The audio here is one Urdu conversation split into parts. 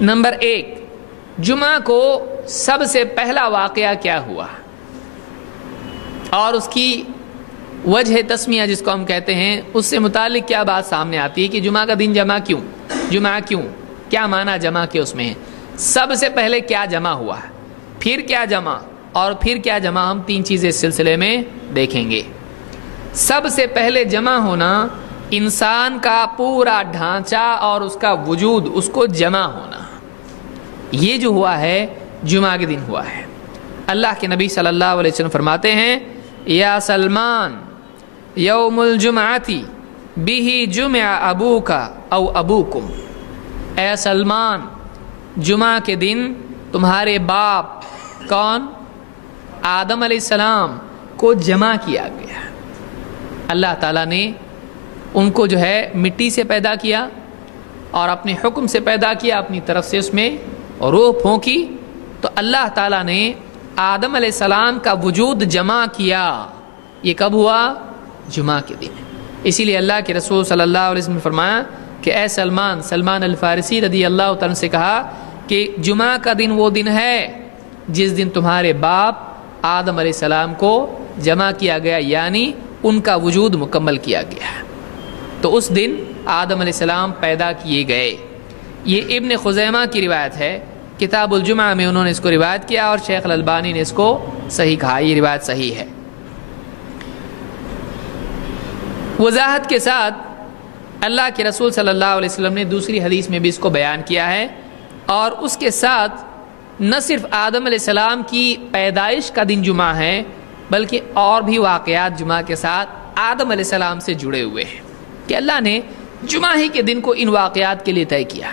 نمبر 1، جمعہ کو سب سے پہلا واقعہ کیا ہوا اور اس کی وجہ تسمیہ جس کو ہم کہتے ہیں، اس سے متعلق کیا بات سامنے آتی ہے کہ جمعہ کا دن جمع کیوں، کیا معنی جمع کے اس میں ہے۔ سب سے پہلے کیا جمع ہوا، پھر کیا جمع، اور پھر کیا جمع، ہم 3 چیزیں اس سلسلے میں دیکھیں گے۔ سب سے پہلے جمع ہونا، انسان کا پورا ڈھانچہ اور اس کا وجود، اس کو جمع ہونا، یہ جو ہوا ہے جمعہ کے دن ہوا ہے۔ اللہ کے نبی صلی اللہ علیہ وسلم فرماتے ہیں، یا سلمان یوم الجمعتی بہ جمع ابوک او ابوکم، اے سلمان جمعہ کے دن تمہارے باپ کون، آدم علیہ السلام کو جمع کیا گیا۔ اللہ تعالیٰ نے ان کو جو ہے مٹی سے پیدا کیا اور اپنے حکم سے پیدا کیا، اپنی طرف سے اس میں روح پھونکی، تو اللہ تعالیٰ نے آدم علیہ السلام کا وجود جمع کیا۔ یہ کب ہوا؟ جمعہ کے دن۔ اسی لیے اللہ کے رسول صلی اللہ علیہ وسلم نے فرمایا کہ اے سلمان الفارسی رضی اللہ تعالیٰ سے کہا کہ جمعہ کا دن وہ دن ہے جس دن تمہارے باپ آدم علیہ السلام کو جمع کیا گیا، یعنی ان کا وجود مکمل کیا گیا، تو اس دن آدم علیہ السلام پیدا کیے گئے۔ یہ ابن خزیمہ کی روایت ہے، کتاب الجمعہ میں انہوں نے اس کو روایت کیا اور شیخ الالبانی نے اس کو صحیح کہا، یہ روایت صحیح ہے۔ وضاحت کے ساتھ اللہ کے رسول صلی اللہ علیہ وسلم نے دوسری حدیث میں بھی اس کو بیان کیا ہے، اور اس کے ساتھ نہ صرف آدم علیہ السلام کی پیدائش کا دن جمعہ ہے، بلکہ اور بھی واقعات جمعہ کے ساتھ آدم علیہ السلام سے جڑے ہوئے ہیں کہ اللہ نے جمعہ ہی کے دن کو ان واقعات کے لیے طے کیا۔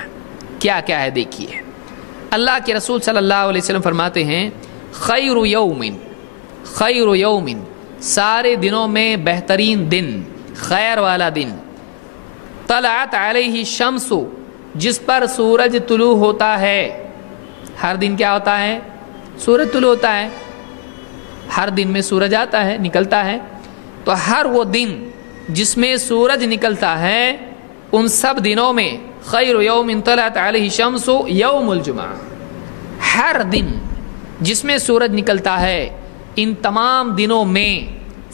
کیا کیا ہے دیکھیے، اللہ کے رسول صلی اللہ علیہ وسلم فرماتے ہیں، خیر یوم، سارے دنوں میں بہترین دن، خیر والا دن، طلعت علیہ الشمس، جس پر سورج طلوع ہوتا ہے۔ ہر دن کیا ہوتا ہے؟ سورج طلوع ہوتا ہے، ہر دن میں سورج آتا ہے، نکلتا ہے، تو ہر وہ دن جس میں سورج نکلتا ہے، ان سب دنوں میں خیر یوم طلعت علیہ الشمس یوم الجمعہ، ہر دن جس میں سورج نکلتا ہے، ان تمام دنوں میں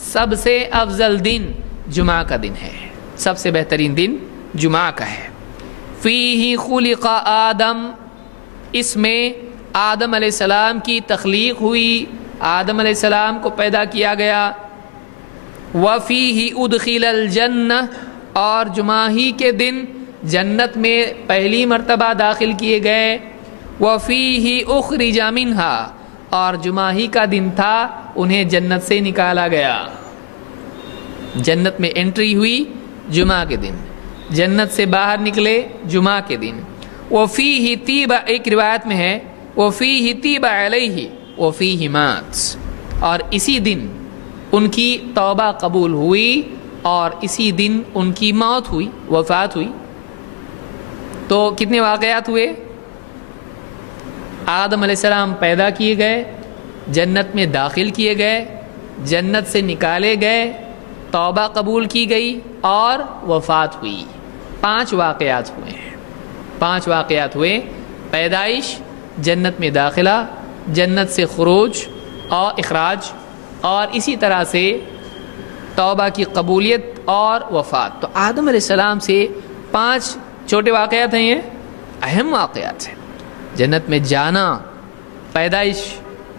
سب سے افضل دن جمعہ کا دن ہے، سب سے بہترین دن جمعہ کا ہے۔ فیہ خلق آدم، اس میں آدم علیہ السلام کی تخلیق ہوئی، آدم علیہ السلام کو پیدا کیا گیا۔ وفیہ ادخل الجنہ، اور جمعہ ہی کے دن جنت میں پہلی مرتبہ داخل کیے گئے۔ وفیہ اخرج منہا، اور جمعہ ہی کا دن تھا انہیں جنت سے نکالا گیا، جنت میں انٹری ہوئی جمعہ کے دن، جنت سے باہر نکلے جمعہ کے دن۔ وفیہ طیب، ایک روایت میں ہے وفیہ طیب علیہ وفیہ مات، اور اسی دن ان کی توبہ قبول ہوئی اور اسی دن ان کی موت ہوئی، وفات ہوئی۔ تو کتنے واقعات ہوئے؟ آدم علیہ السلام پیدا کیے گئے، جنت میں داخل کیے گئے، جنت سے نکالے گئے، توبہ قبول کی گئی اور وفات ہوئی۔ 5 واقعات ہوئے ہیں، 5 واقعات ہوئے، پیدائش، جنت میں داخلہ، جنت سے خروج اور اخراج، اور اسی طرح سے توبہ کی قبولیت اور وفات۔ تو آدم علیہ السلام سے 5 چھوٹے واقعات ہیں، یہ اہم واقعات ہیں۔ جنت میں جانا، پیدائش،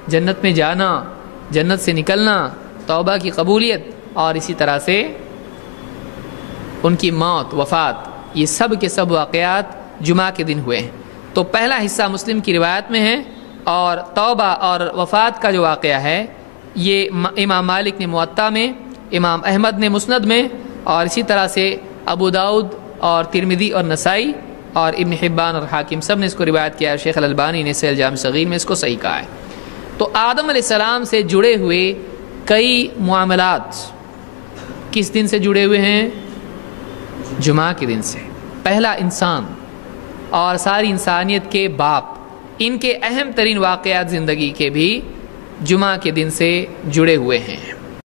جنت میں جانا، جنت سے نکلنا، توبہ کی قبولیت، اور اسی طرح سے ان کی موت، وفات، یہ سب کے سب واقعات جمعہ کے دن ہوئے ہیں۔ تو پہلا حصہ مسلم کی روایت میں ہے، اور توبہ اور وفات کا جو واقعہ ہے یہ امام مالک نے موطا میں، امام احمد نے مسند میں، اور اسی طرح سے ابو داؤد اور ترمذی اور نسائی اور ابن حبان اور حاکم سب نے اس کو روایت کیا ہے، شیخ الالبانی نے صحیح الجامع صغیر میں اس کو صحیح کہا ہے۔ تو آدم علیہ السلام سے جڑے ہوئے کئی معاملات کس دن سے جڑے ہوئے ہیں؟ جمعہ کے دن سے۔ پہلا انسان اور ساری انسانیت کے باپ، ان کے اہم ترین واقعات زندگی کے بھی جمعہ کے دن سے جڑے ہوئے ہیں۔